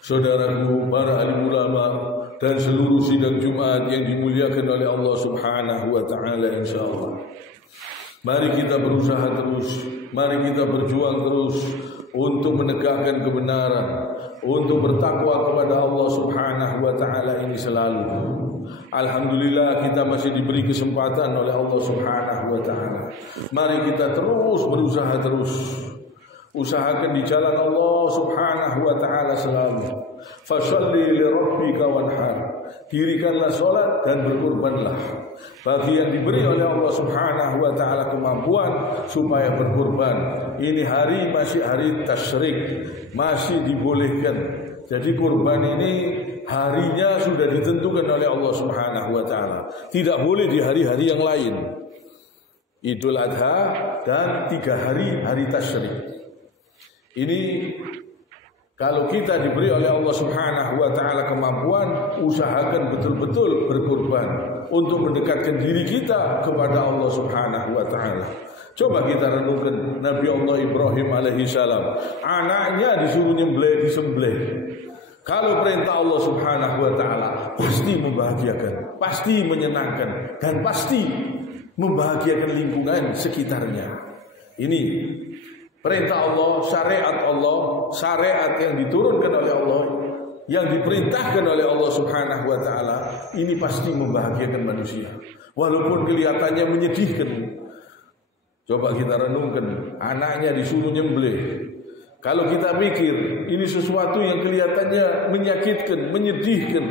saudaraku, para alim ulama, dan seluruh sidang Jumat yang dimuliakan oleh Allah Subhanahu wa taala insyaallah. Mari kita berusaha terus, mari kita berjuang terus untuk menegakkan kebenaran, untuk bertakwa kepada Allah Subhanahu wa taala ini selalu. Alhamdulillah kita masih diberi kesempatan oleh Allah Subhanahu wa taala. Mari kita terus berusaha terus. Usahakan di jalan Allah Subhanahu wa taala selalu. Fasholli li rabbika wanhar. Dirikanlah salat dan berkurbanlah. Bagi yang diberi oleh Allah Subhanahu wa taala kemampuan supaya berkurban. Ini hari masih hari tasyrik, masih dibolehkan. Jadi kurban ini harinya sudah ditentukan oleh Allah Subhanahu wa taala. Tidak boleh di hari-hari yang lain. Idul Adha dan 3 hari tasyrik. Ini kalau kita diberi oleh Allah Subhanahu wa taala kemampuan, usahakan betul-betul berkurban untuk mendekatkan diri kita kepada Allah Subhanahu wa taala. Coba kita renungkan Nabi Allah Ibrahim alaihi salam, anaknya disuruh disembelih. Kalau perintah Allah Subhanahu wa taala pasti membahagiakan, pasti menyenangkan, dan pasti membahagiakan lingkungan sekitarnya. Ini perintah Allah, syariat yang diturunkan oleh Allah, yang diperintahkan oleh Allah Subhanahu wa taala, ini pasti membahagiakan manusia. Walaupun kelihatannya menyedihkan. Coba kita renungkan, anaknya disuruh nyembelih. Kalau kita pikir ini sesuatu yang kelihatannya menyakitkan, menyedihkan,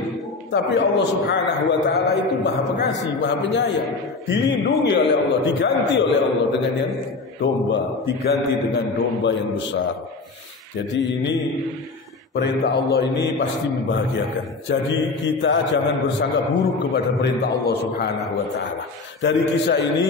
tapi Allah Subhanahu wa taala itu Maha Pengasih, Maha Penyayang. Dilindungi oleh Allah, diganti oleh Allah dengan yang domba, diganti dengan domba yang besar. Jadi ini perintah Allah ini pasti membahagiakan. Jadi kita jangan bersangka buruk kepada perintah Allah Subhanahu wa taala. Dari kisah ini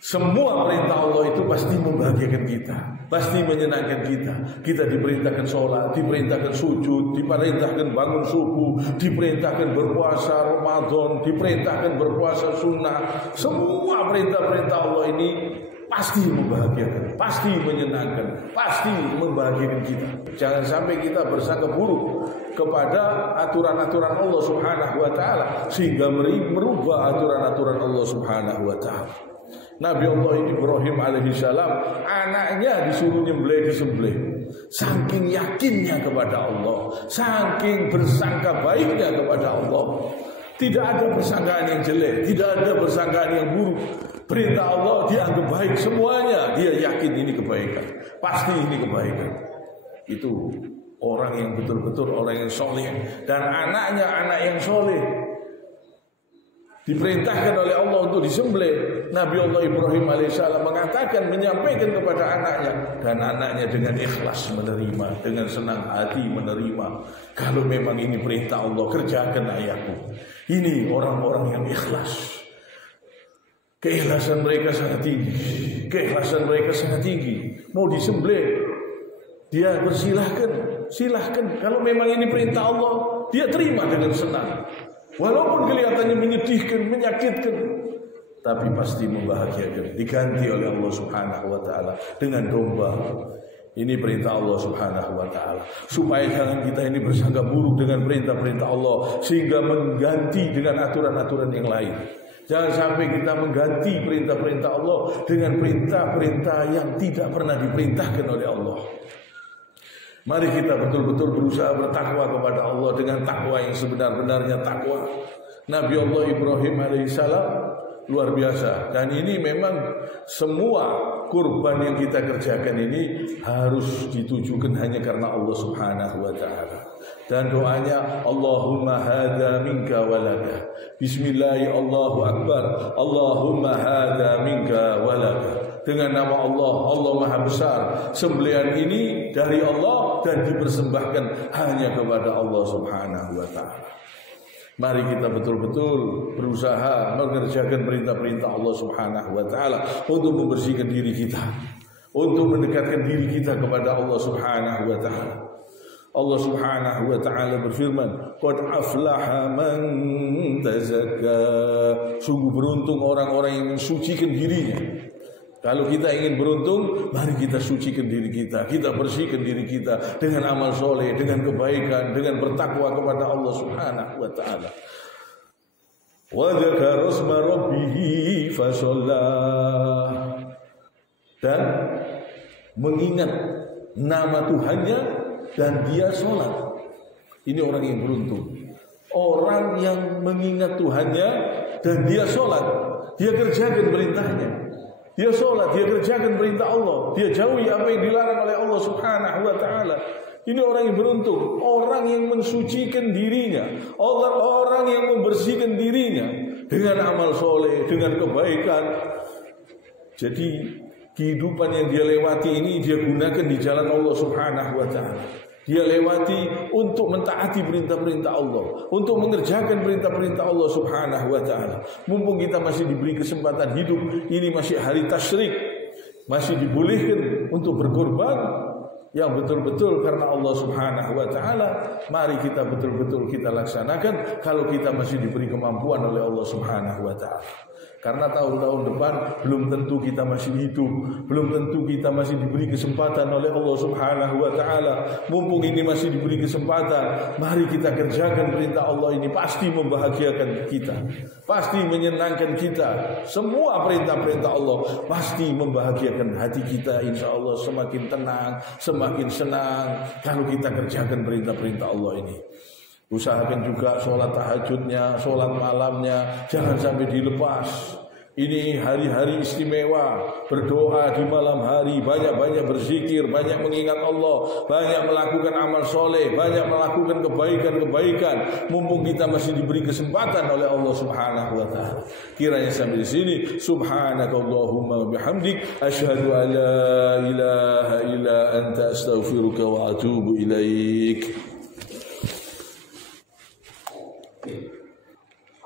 semua perintah Allah itu pasti membahagiakan kita, pasti menyenangkan kita. Kita diperintahkan sholat, diperintahkan sujud, diperintahkan bangun subuh, diperintahkan berpuasa Ramadan, diperintahkan berpuasa sunnah. Semua perintah-perintah Allah ini pasti membahagiakan, pasti menyenangkan, pasti membahagiakan kita. Jangan sampai kita bersangka buruk kepada aturan-aturan Allah Subhanahu wa taala sehingga merubah aturan-aturan Allah Subhanahu wa taala. Nabi Allah Ibrahim alaihi salam, anaknya disuruh disembelih. Saking yakinnya kepada Allah, saking bersangka baiknya kepada Allah. Tidak ada persangkaan yang jelek, tidak ada persangkaan yang buruk. Perintah Allah dianggap baik semuanya. Dia yakin ini kebaikan, pasti ini kebaikan. Itu orang yang betul-betul orang yang soleh. Dan anaknya anak yang soleh, diperintahkan oleh Allah untuk disembelih. Nabi Allah Ibrahim alaihissalam mengatakan, menyampaikan kepada anaknya, dan anaknya dengan ikhlas menerima, dengan senang hati menerima. Kalau memang ini perintah Allah, kerjakan ayahku. Ini orang-orang yang ikhlas. Keikhlasan mereka sangat tinggi. Keikhlasan mereka sangat tinggi. Mau disembelih, dia bersilahkan, silahkan. Kalau memang ini perintah Allah, dia terima dengan senang. Walaupun kelihatannya menyedihkan, menyakitkan, tapi pasti membahagiakan. Diganti oleh Allah Subhanahu wa taala dengan domba. Ini perintah Allah Subhanahu wa taala. Supaya jangan kita ini bersangka buruk dengan perintah-perintah Allah sehingga mengganti dengan aturan-aturan yang lain. Jangan sampai kita mengganti perintah-perintah Allah dengan perintah-perintah yang tidak pernah diperintahkan oleh Allah. Mari kita betul-betul berusaha bertakwa kepada Allah dengan takwa yang sebenar-benarnya takwa. Nabi Allah Ibrahim alaihissalam luar biasa. Dan ini memang semua kurban yang kita kerjakan ini harus ditujukan hanya karena Allah Subhanahu wa taala. Dan doanya, Allahumma hadza minka walaka. Bismillah, Allahu akbar. Allahumma hadza minka walaka. Dengan nama Allah, Allah Maha Besar. Sembelihan ini dari Allah dan dipersembahkan hanya kepada Allah Subhanahu wa taala. Mari kita betul-betul berusaha mengerjakan perintah-perintah Allah Subhanahu wa taala untuk membersihkan diri kita, untuk mendekatkan diri kita kepada Allah Subhanahu wa taala. Allah Subhanahu wa taala berfirman, "Qad aflaha man tazakka." Sungguh beruntung orang-orang yang mensucikan dirinya. Kalau kita ingin beruntung, mari kita sucikan diri kita, kita bersihkan diri kita dengan amal soleh, dengan kebaikan, dengan bertakwa kepada Allah Subhanahu wa taala. Wa dzakara isma rabbih fasalla, dan mengingat nama Tuhannya dan dia sholat. Ini orang yang beruntung. Orang yang mengingat Tuhannya dan dia sholat, dia kerjakan perintahnya. Dia sholat, dia kerjakan perintah Allah, dia jauhi apa yang dilarang oleh Allah Subhanahu wa taala. Ini orang yang beruntung, orang yang mensucikan dirinya, orang yang membersihkan dirinya dengan amal soleh, dengan kebaikan. Jadi kehidupan yang dia lewati ini dia gunakan di jalan Allah Subhanahu wa taala. Dia lewati untuk mentaati perintah-perintah Allah, untuk mengerjakan perintah-perintah Allah Subhanahu wa taala. Mumpung kita masih diberi kesempatan hidup, ini masih hari tasyrik, masih dibolehkan untuk berkorban yang betul-betul karena Allah Subhanahu wa taala. Mari kita betul-betul kita laksanakan kalau kita masih diberi kemampuan oleh Allah Subhanahu wa taala. Karena tahun-tahun depan belum tentu kita masih hidup, belum tentu kita masih diberi kesempatan oleh Allah Subhanahu wa taala. Mumpung ini masih diberi kesempatan, mari kita kerjakan perintah Allah ini, pasti membahagiakan kita, pasti menyenangkan kita. Semua perintah-perintah Allah pasti membahagiakan hati kita. Insya Allah semakin tenang, semakin senang kalau kita kerjakan perintah-perintah Allah ini. Usahakan juga sholat tahajudnya, sholat malamnya, jangan sampai dilepas. Ini hari-hari istimewa, berdoa di malam hari, banyak-banyak berzikir, banyak mengingat Allah, banyak melakukan amal soleh, banyak melakukan kebaikan-kebaikan. Mumpung kita masih diberi kesempatan oleh Allah Subhanahu wa taala. Kiranya sampai di sini. Subhanakallahumma wa bihamdik, asyhadu an la ilaha illa anta, astaghfiruka wa atubu ilaik.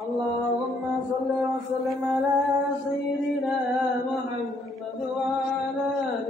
Allahumma salli wa sallim ala sayyidina Muhammad wa ala